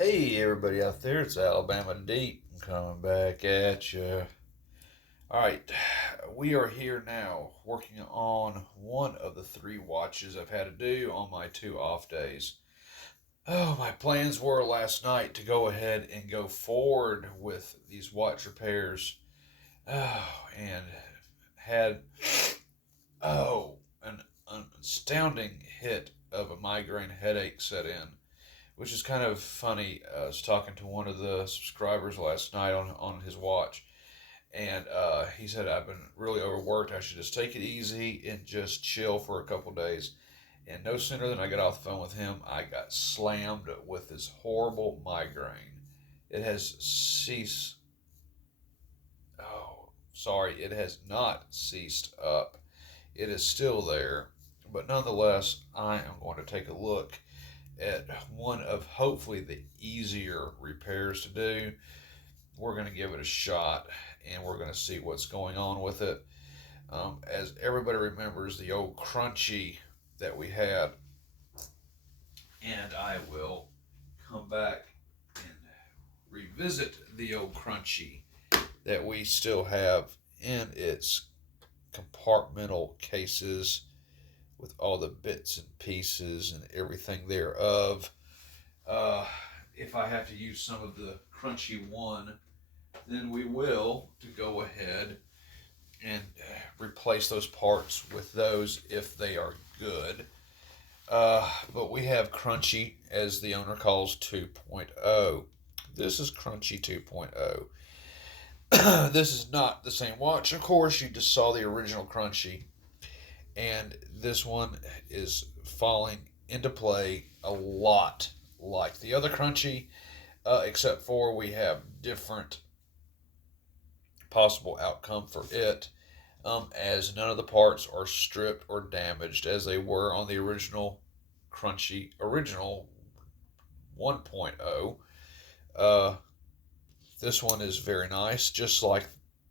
Hey, everybody out there, it's Alabama Deep coming back at you. All right, we are here now working on one of the three watches I've had to do on my 2 off days. Oh, my plans were last night to go ahead and go forward with these watch repairs. And had, an astounding hit of a migraine headache set in, which is kind of funny. I was talking to one of the subscribers last night on his watch, and he said, I've been really overworked. I should just take it easy and just chill for a couple days. And no sooner than I got off the phone with him, I got slammed with this horrible migraine. It has ceased. Oh, sorry, it has not ceased up. It is still there, but nonetheless, I am going to take a look at one of hopefully the easier repairs to do. We're going to give it a shot and we're going to see what's going on with it. As everybody remembers, the old crunchy that we had, and I will come back and revisit the old crunchy that we still have in its compartmental cases with all the bits and pieces and everything thereof. Uh, if I have to use some of the crunchy one, then we will to go ahead and replace those parts with those if they are good. But we have Crunchy, as the owner calls 2.0. This is Crunchy 2.0. This is not the same watch. Of course, you just saw the original Crunchy, and this one is falling into play a lot like the other Crunchy, except for we have different possible outcome for it, as none of the parts are stripped or damaged as they were on the original Crunchy original 1.0. Uh, this one is very nice, just like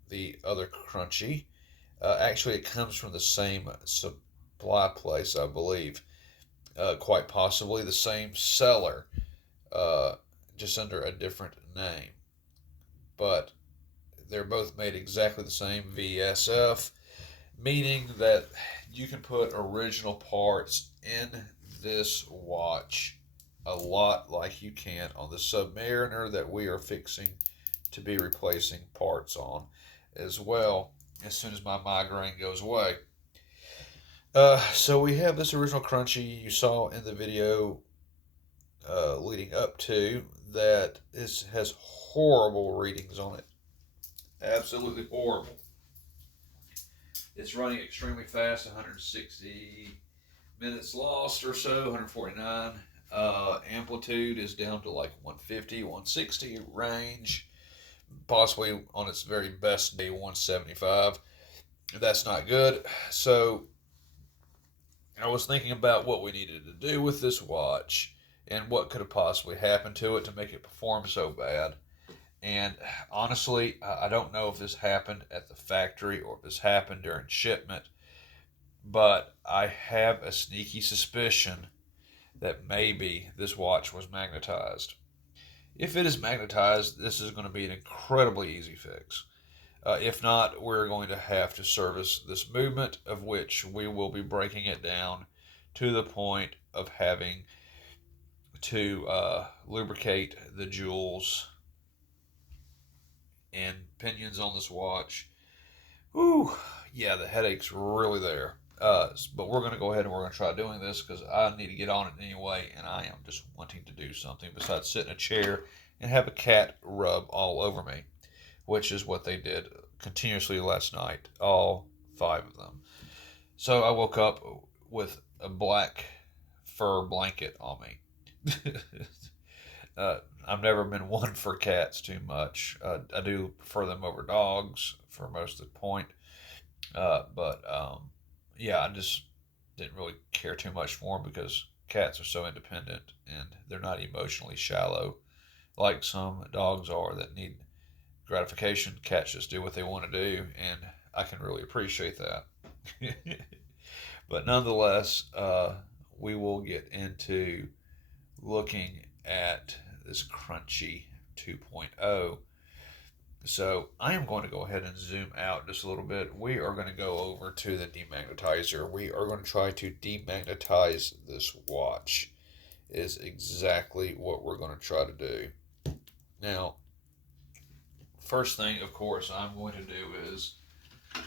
the other Crunchy. Actually, it comes from the same supply place, I believe. Quite possibly the same seller, uh, just under a different name. But they're both made exactly the same VSF, meaning that you can put original parts in this watch a lot like you can on the Submariner that we are fixing to be replacing parts on as well as soon as my migraine goes away. So we have this original Crunchy you saw in the video leading up to that. This has horrible readings on it. Absolutely horrible. It's running extremely fast, 160 minutes lost or so, 149. Amplitude is down to like 150, 160 range, possibly on its very best day, 175. That's not good. So I was thinking about what we needed to do with this watch and what could have possibly happened to it to make it perform so bad. And honestly, I don't know if this happened at the factory or if this happened during shipment, but I have a sneaky suspicion that maybe this watch was magnetized. If it is magnetized, this is going to be an incredibly easy fix. If not, we're going to have to service this movement, of which we will be breaking it down to the point of having to lubricate the jewels and pinions on this watch. Whew, yeah, the headache's really there. But we're going to go ahead and we're going to try doing this because I need to get on it anyway, and I am just wanting to do something besides sit in a chair and have a cat rub all over me, which is what they did continuously last night, all 5 of them. So I woke up with a black fur blanket on me. I've never been one for cats too much. I do prefer them over dogs for most of the point. But yeah, I just didn't really care too much for them because cats are so independent and they're not emotionally shallow like some dogs are that need gratification. Cats just do what they want to do, and I can really appreciate that. But nonetheless, we will get into looking at this crunchy 2.0. So I am going to go ahead and zoom out just a little bit. We are going to go over to the demagnetizer. We are going to try to demagnetize this watch, is exactly what we're going to try to do. Now, first thing, of course, I'm going to do is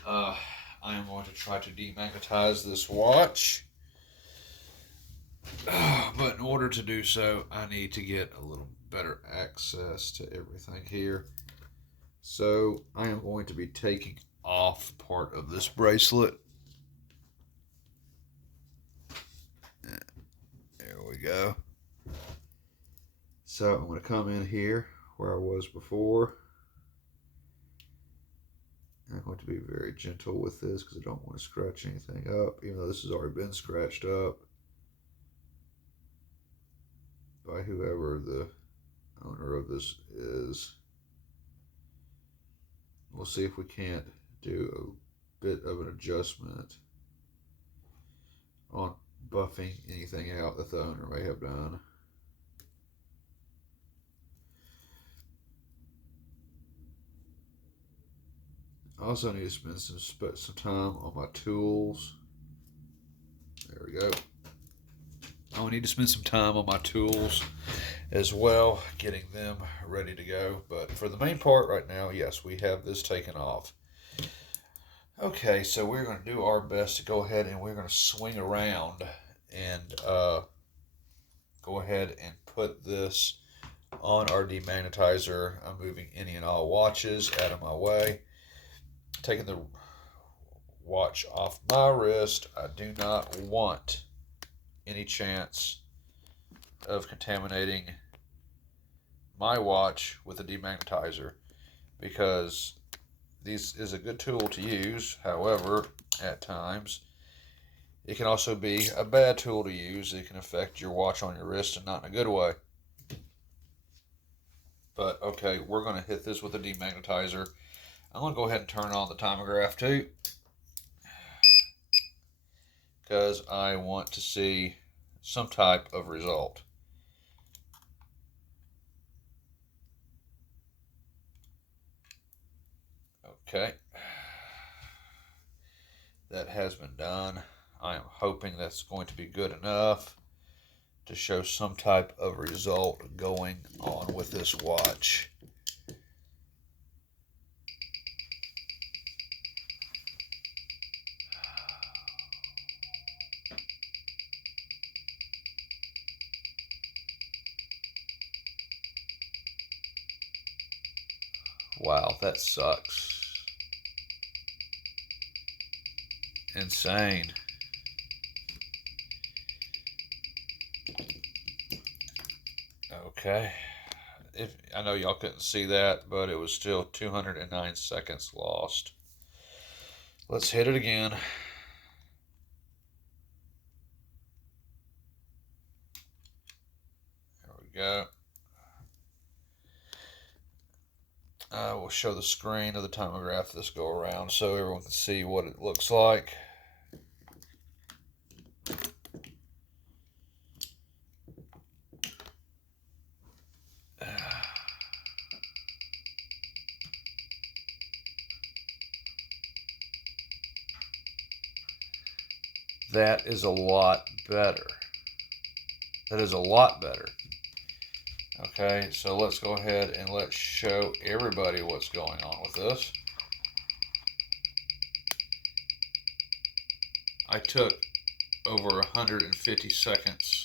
I am going to try to demagnetize this watch. But in order to do so, I need to get a little better access to everything here. So I am going to be taking off part of this bracelet. There we go. So I'm going to come in here where I was before. I'm going to be very gentle with this because I don't want to scratch anything up, even though this has already been scratched up by whoever the owner of this is. We'll see if we can't do a bit of an adjustment on buffing anything out that the owner may have done. I also need to spend some time on my tools. There we go. I need to spend some time on my tools as well, getting them ready to go. But for the main part right now, yes, we have this taken off. Okay, so we're going to do our best to go ahead and we're going to swing around and go ahead and put this on our demagnetizer. I'm moving any and all watches out of my way. Taking the watch off my wrist. I do not want any chance of contaminating my watch with a demagnetizer, because this is a good tool to use. However, at times it can also be a bad tool to use. It can affect your watch on your wrist, and not in a good way. But okay, we're going to hit this with a demagnetizer. I'm going to go ahead and turn on the timograph too, because I want to see some type of result. Okay, that has been done. I am hoping that's going to be good enough to show some type of result going on with this watch. Wow, that sucks. Insane. Okay. I know y'all couldn't see that, but it was still 209 seconds lost. Let's hit it again. There we go. I will show the screen of the timograph this go around so everyone can see what it looks like. That is a lot better. That is a lot better. Okay, so let's go ahead and let's show everybody what's going on with this. I took over 150 seconds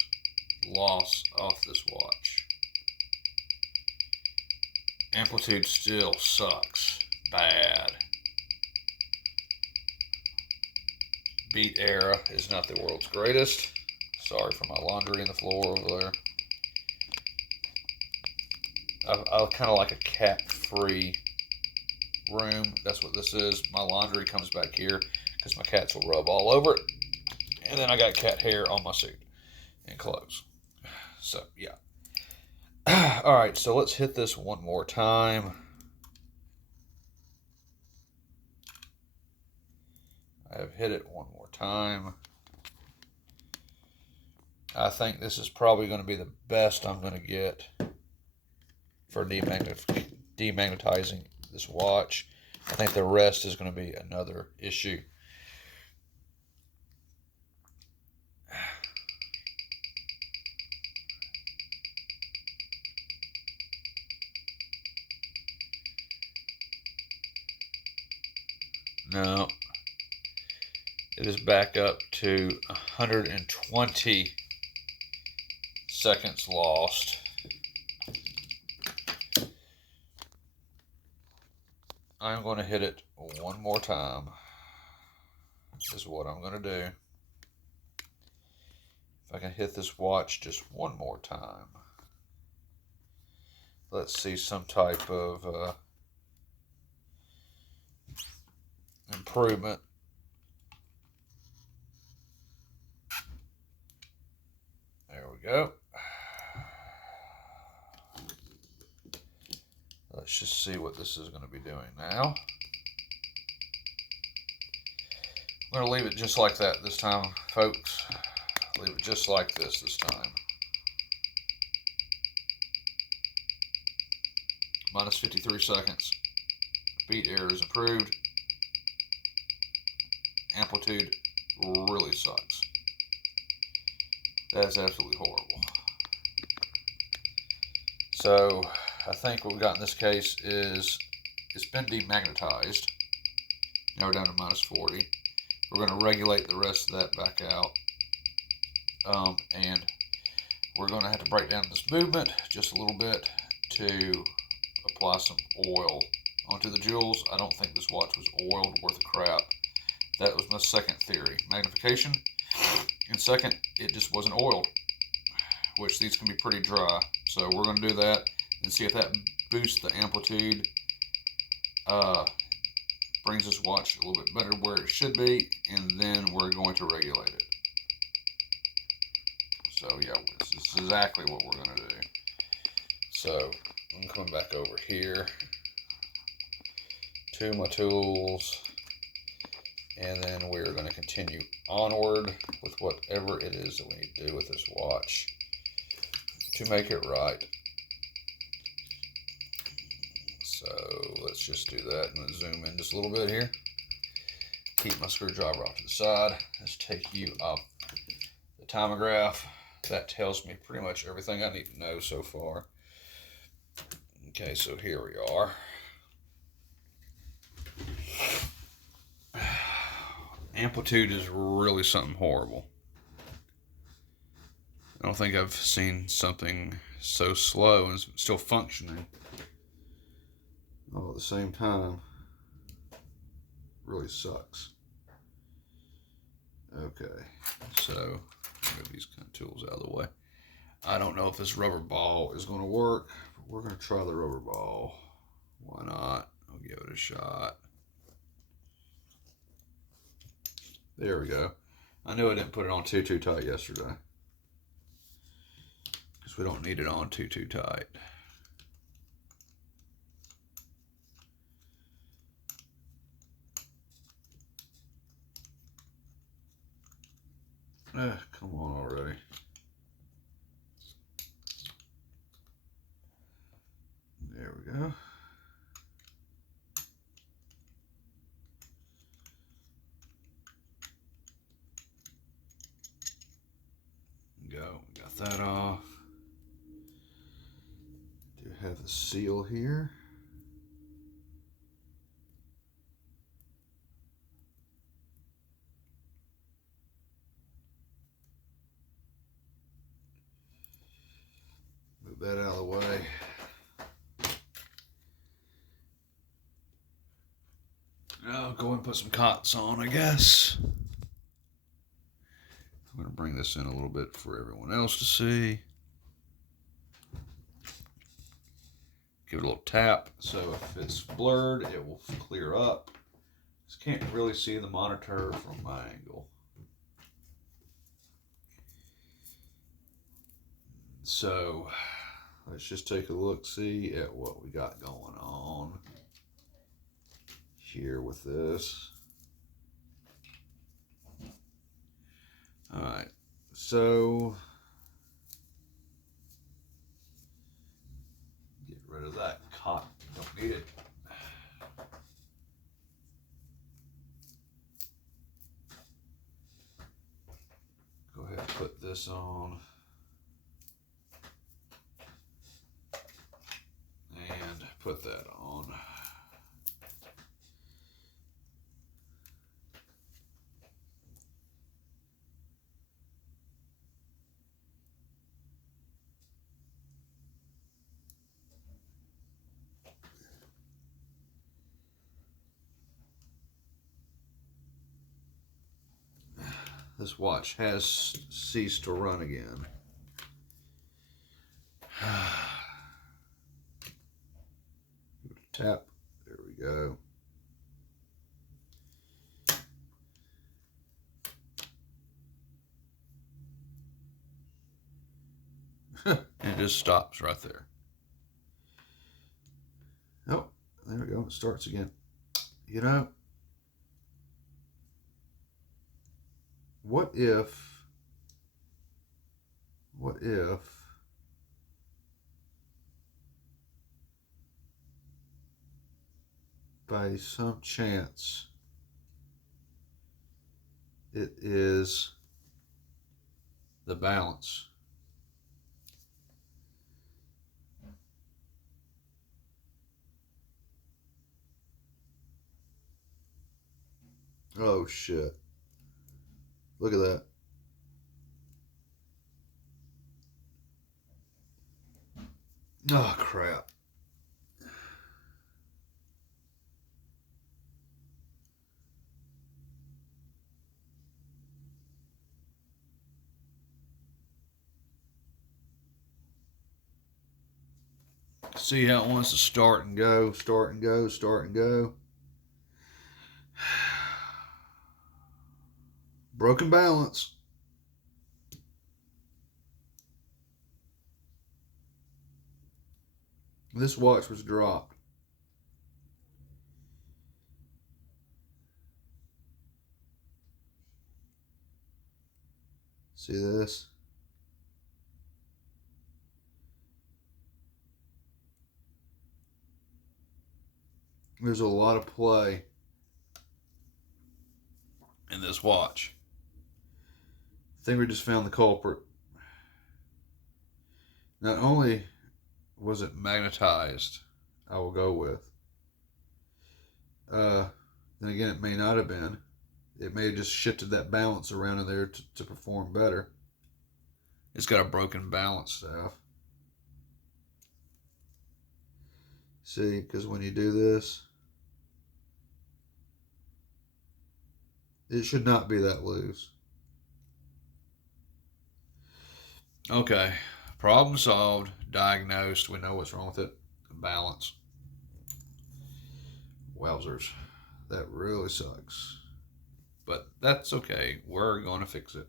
loss off this watch. Amplitude still sucks bad. Beat era is not the world's greatest. Sorry for my laundry in the floor over there. I kind of like a cat-free room. That's what this is. My laundry comes back here because my cats will rub all over it. And then I got cat hair on my suit and clothes. So, yeah. All right, so let's hit this one more time. I have hit it one more time. I think this is probably going to be the best I'm going to get for demagnetizing this watch. I think the rest is going to be another issue. No, it is back up to 120 seconds lost. I'm going to hit it one more time. This is what I'm going to do. If I can hit this watch just one more time. Let's see some type of improvement. There we go. Let's just see what this is going to be doing now. I'm going to leave it just like that this time, folks. Leave it just like this time. Minus 53 seconds. Beat error is improved. Amplitude really sucks. That is absolutely horrible. So I think what we got in this case is it's been demagnetized. Now we're down to minus 40. We're going to regulate the rest of that back out. And we're going to have to break down this movement just a little bit to apply some oil onto the jewels. I don't think this watch was oiled worth of crap. That was my second theory. Magnification. And second, it just wasn't oiled, which these can be pretty dry. So we're going to do that and see if that boosts the amplitude, brings this watch a little bit better where it should be, and then we're going to regulate it. So yeah, this is exactly what we're going to do. So I'm coming back over here to my tools, and then we're going to continue onward with whatever it is that we need to do with this watch to make it right. So let's just do that. I'm going to zoom in just a little bit here. Keep my screwdriver off to the side. Let's take you off the timograph. That tells me pretty much everything I need to know so far. Okay, so here we are. Amplitude is really something horrible. I don't think I've seen something so slow and still functioning all at the same time. Really sucks. Okay, so move these kind of tools out of the way. I don't know if this rubber ball is going to work, but we're going to try the rubber ball. Why not? I'll give it a shot. There we go. I knew I didn't put it on too tight yesterday, because we don't need it on too tight. Come on already. There we go. Got that off. Do have the seal here. Move that out of the way. I'll go and put some cots on, I guess. I'm going to bring this in a little bit for everyone else to see. Give it a little tap, so if it's blurred, it will clear up. Just can't really see the monitor from my angle. So let's just take a look, see at what we got going on here with this. All right, so get rid of that cotton. Don't need it. Go ahead and put this on. And put that on. This watch has ceased to run again. Tap. There we go. And it just stops right there. Oh, there we go. It starts again. You know, what if by some chance it is the balance? Oh shit. Look at that. Oh crap. See how it wants to start and go, start and go, start and go. Broken balance. This watch was dropped. See this? There's a lot of play in this watch. I think we just found the culprit. Not only was it magnetized, I will go with. Then again, it may not have been. It may have just shifted that balance around in there to perform better. It's got a broken balance staff. See, because when you do this, it should not be that loose. Okay, problem solved, diagnosed, we know what's wrong with it. Balance. Wowzers, that really sucks. But that's okay, we're going to fix it.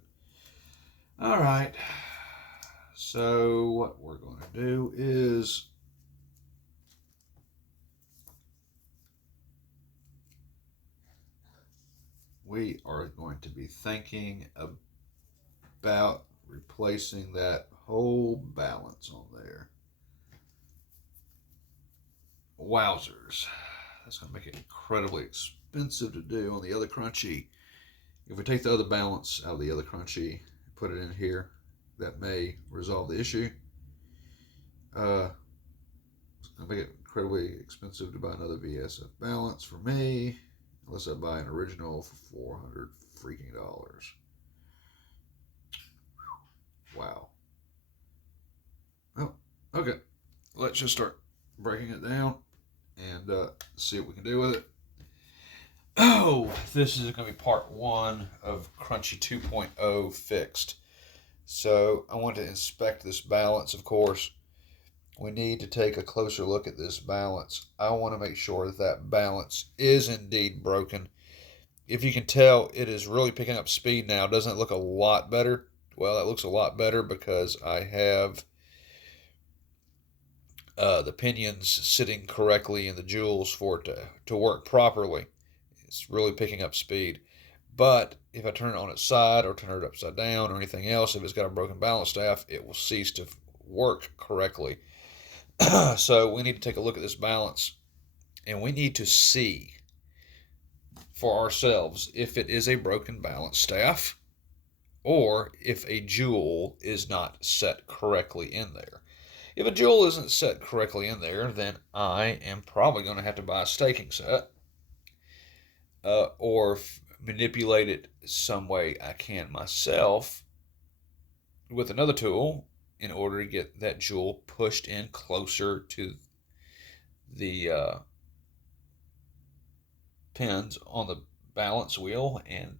All right, so what we're going to do is we are going to be thinking about replacing that whole balance on there. Wowzers. That's going to make it incredibly expensive to do on the other crunchy. If we take the other balance out of the other crunchy, put it in here, that may resolve the issue. It's going to make it incredibly expensive to buy another VSF balance for me, unless I buy an original for $400 freaking dollars. Wow. Oh, okay. Let's just start breaking it down and see what we can do with it. Oh, this is going to be part 1 of Crunchy 2.0 fixed. So I want to inspect this balance, of course. We need to take a closer look at this balance. I want to make sure that that balance is indeed broken. If you can tell, it is really picking up speed now. Doesn't it look a lot better? Well, that looks a lot better because I have the pinions sitting correctly in the jewels for it to work properly. It's really picking up speed. But if I turn it on its side or turn it upside down or anything else, if it's got a broken balance staff, it will cease to work correctly. So we need to take a look at this balance, and we need to see for ourselves if it is a broken balance staff or if a jewel is not set correctly in there. If a jewel isn't set correctly in there, then I am probably going to have to buy a staking set, or manipulate it some way I can myself with another tool in order to get that jewel pushed in closer to the pins on the balance wheel and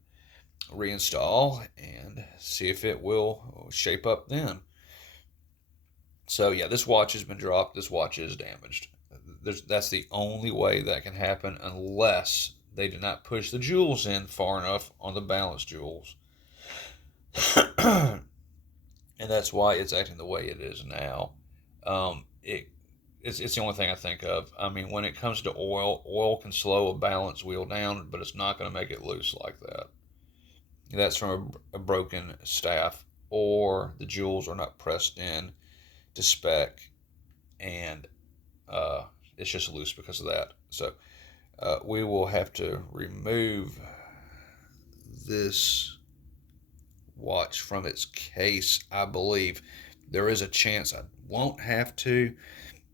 reinstall and see if it will shape up then. So yeah, this watch has been dropped. This watch is damaged. That's the only way that can happen unless they did not push the jewels in far enough on the balance jewels. And that's why it's acting the way it is now. It's the only thing I think of. I mean, when it comes to oil can slow a balance wheel down, but it's not going to make it loose like that. That's from a broken staff, or the jewels are not pressed in to spec, and it's just loose because of that. So we will have to remove this watch from its case, I believe. There is a chance I won't have to,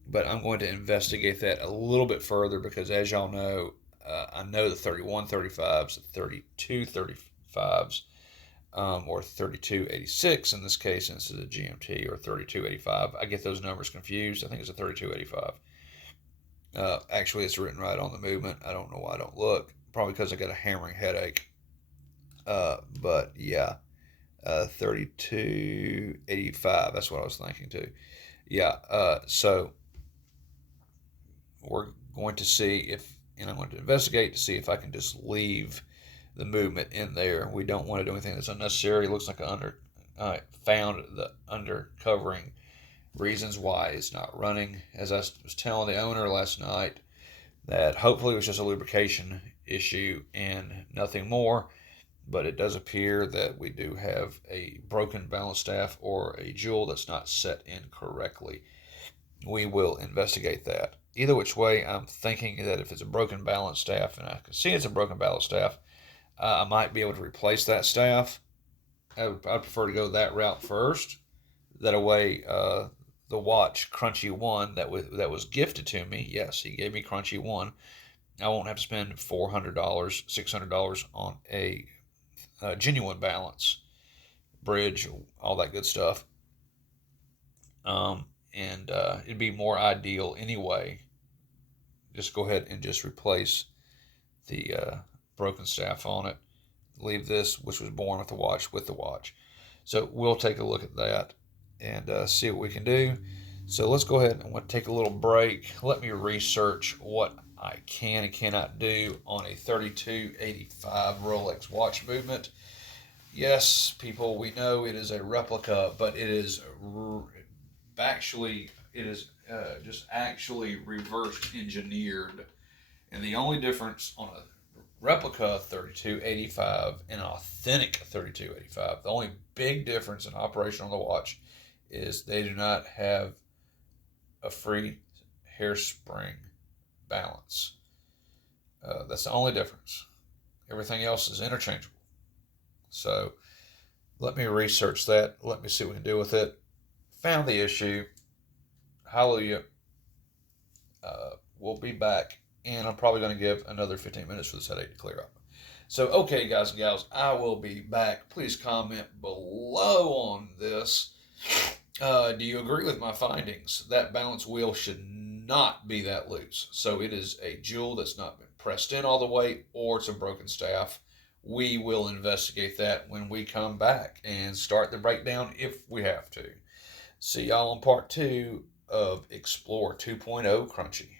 but I'm going to investigate that a little bit further because, as y'all know, I know the 3135s, the 3235s, or 3286 in this case, instead of GMT, or 3285. I get those numbers confused. I think it's a 3285. Actually, it's written right on the movement. I don't know why I don't look. Probably because I got a hammering headache. But yeah, 3285. That's what I was thinking too. Yeah. So we're going to see if, and I'm going to investigate to see if I can just leave the movement in there. We don't want to do anything that's unnecessary. It looks like I found the undercovering reasons why it's not running. As I was telling the owner last night, that hopefully it was just a lubrication issue and nothing more. But it does appear that we do have a broken balance staff or a jewel that's not set in correctly. We will investigate that. Either which way, I'm thinking that if it's a broken balance staff, and I can see it's a broken balance staff, I might be able to replace that staff. I'd prefer to go that route first. That way, the watch Crunchy One that was gifted to me. Yes, he gave me Crunchy One. I won't have to spend $400, $600 on a genuine balance bridge, all that good stuff. And it'd be more ideal anyway. Just go ahead and just replace the broken staff on it. Leave this, which was born with the watch. So we'll take a look at that and see what we can do. So let's go ahead and take a little break. Let me research what I can and cannot do on a 3285 Rolex watch movement. Yes, people, we know it is a replica, but it is just actually reverse engineered. And the only difference on a replica 3285 and an authentic 3285, the only big difference in operation on the watch is they do not have a free hairspring balance. That's the only difference. Everything else is interchangeable. So let me research that. Let me see what we can do with it. Found the issue. Hallelujah. We'll be back, and I'm probably going to give another 15 minutes for this headache to clear up. So, okay, guys and gals, I will be back. Please comment below on this. Do you agree with my findings? That balance wheel should not be that loose. So it is a jewel that's not been pressed in all the way, or it's a broken staff. We will investigate that when we come back and start the breakdown if we have to. See y'all on part 2 of Explore 2.0 Crunchy.